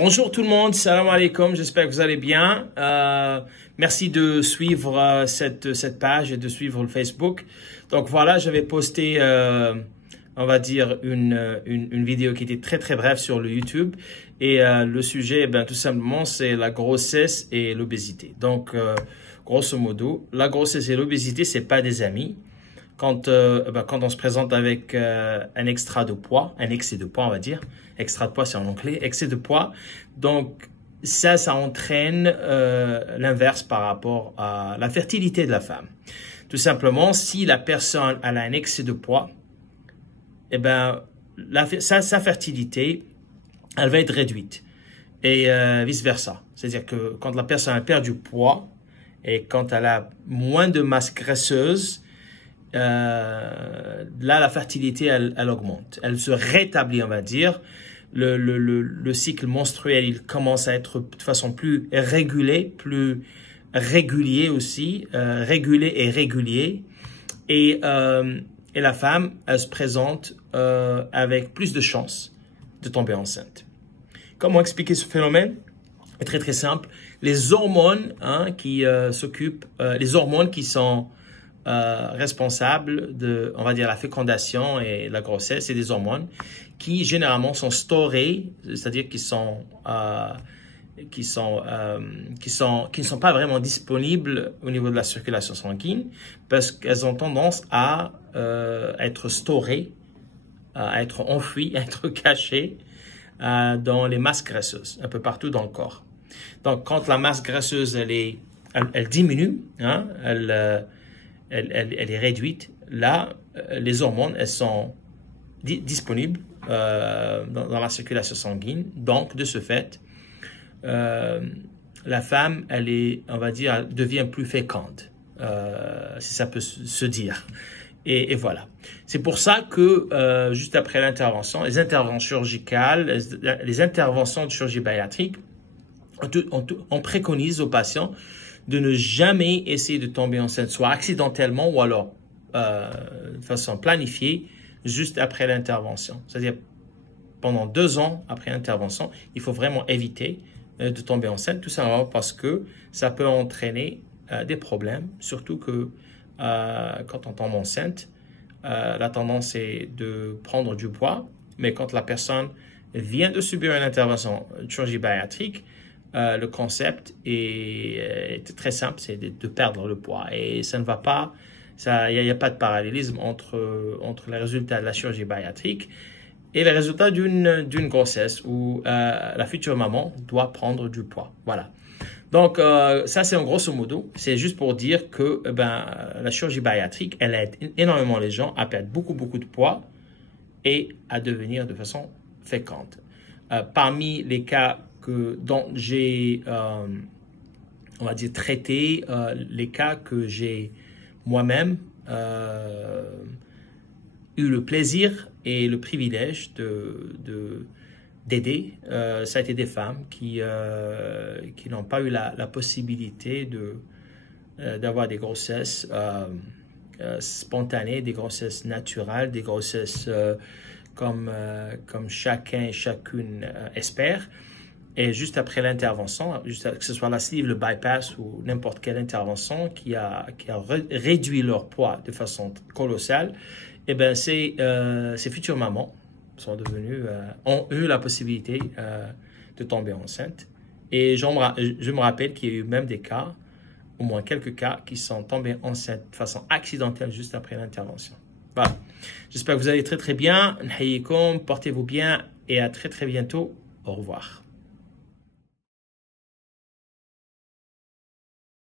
Bonjour tout le monde, salam alaikum, j'espère que vous allez bien. Merci de suivre cette page et de suivre le Facebook. Donc voilà, j'avais posté, on va dire, une vidéo qui était très brève sur le YouTube. Et le sujet, tout simplement, c'est la grossesse et l'obésité. Donc, grosso modo, la grossesse et l'obésité, c'est pas des amis. Quand on se présente avec un extra de poids, un excès de poids, on va dire. Extra de poids, c'est en anglais. Excès de poids. Donc, ça entraîne l'inverse par rapport à la fertilité de la femme. Tout simplement, si la personne elle a un excès de poids, sa fertilité, elle va être réduite. Et vice-versa. C'est-à-dire que quand la personne elle perd du poids et quand elle a moins de masse graisseuse, là, la fertilité, elle augmente. Elle se rétablit, on va dire. Le cycle menstruel, il commence à être de façon plus régulée, plus régulier aussi, régulé et régulier. Et la femme, elle se présente avec plus de chances de tomber enceinte. Comment expliquer ce phénomène? C'est très simple. Les hormones qui s'occupent, les hormones qui sont responsables de, on va dire, la fécondation et la grossesse, c'est des hormones qui généralement sont storées, c'est-à-dire qui ne sont pas vraiment disponibles au niveau de la circulation sanguine parce qu'elles ont tendance à être storées, à être enfouies, à être cachées dans les masses graisseuses, un peu partout dans le corps. Donc, quand la masse graisseuse, elle diminue, elle est réduite. Là, les hormones, elles sont disponibles dans la circulation sanguine. Donc, de ce fait, la femme, on va dire, elle devient plus féconde, si ça peut se dire. Et voilà. C'est pour ça que, juste après l'intervention, les interventions chirurgicales, les interventions de chirurgie bariatrique, on préconise aux patients de ne jamais essayer de tomber enceinte, soit accidentellement ou alors de façon planifiée, juste après l'intervention. C'est-à-dire, pendant 2 ans après l'intervention, il faut vraiment éviter de tomber enceinte, tout simplement parce que ça peut entraîner des problèmes, surtout que quand on tombe enceinte, la tendance est de prendre du poids, mais quand la personne vient de subir une intervention de chirurgie bariatrique, le concept est très simple, c'est de perdre le poids. Et ça ne va pas, il n'y a pas de parallélisme entre les résultats de la chirurgie bariatrique et les résultats d'une grossesse où la future maman doit prendre du poids. Voilà. Donc, ça, c'est en grosso modo. C'est juste pour dire que la chirurgie bariatrique, elle aide énormément les gens à perdre beaucoup de poids et à devenir de façon féconde. Parmi les cas dont j'ai, on va dire, traité, les cas que j'ai moi-même eu le plaisir et le privilège d'aider, ça a été des femmes qui n'ont pas eu la possibilité d'avoir des grossesses spontanées, des grossesses naturelles, des grossesses comme chacun et chacune espère. Et juste après l'intervention, que ce soit la sleeve, le bypass ou n'importe quelle intervention qui a réduit leur poids de façon colossale, ces futures mamans ont eu la possibilité de tomber enceinte. Et je me rappelle qu'il y a eu même des cas, au moins quelques cas, qui sont tombés enceintes de façon accidentelle juste après l'intervention. Voilà. J'espère que vous allez très bien. Portez-vous bien et à très bientôt. Au revoir.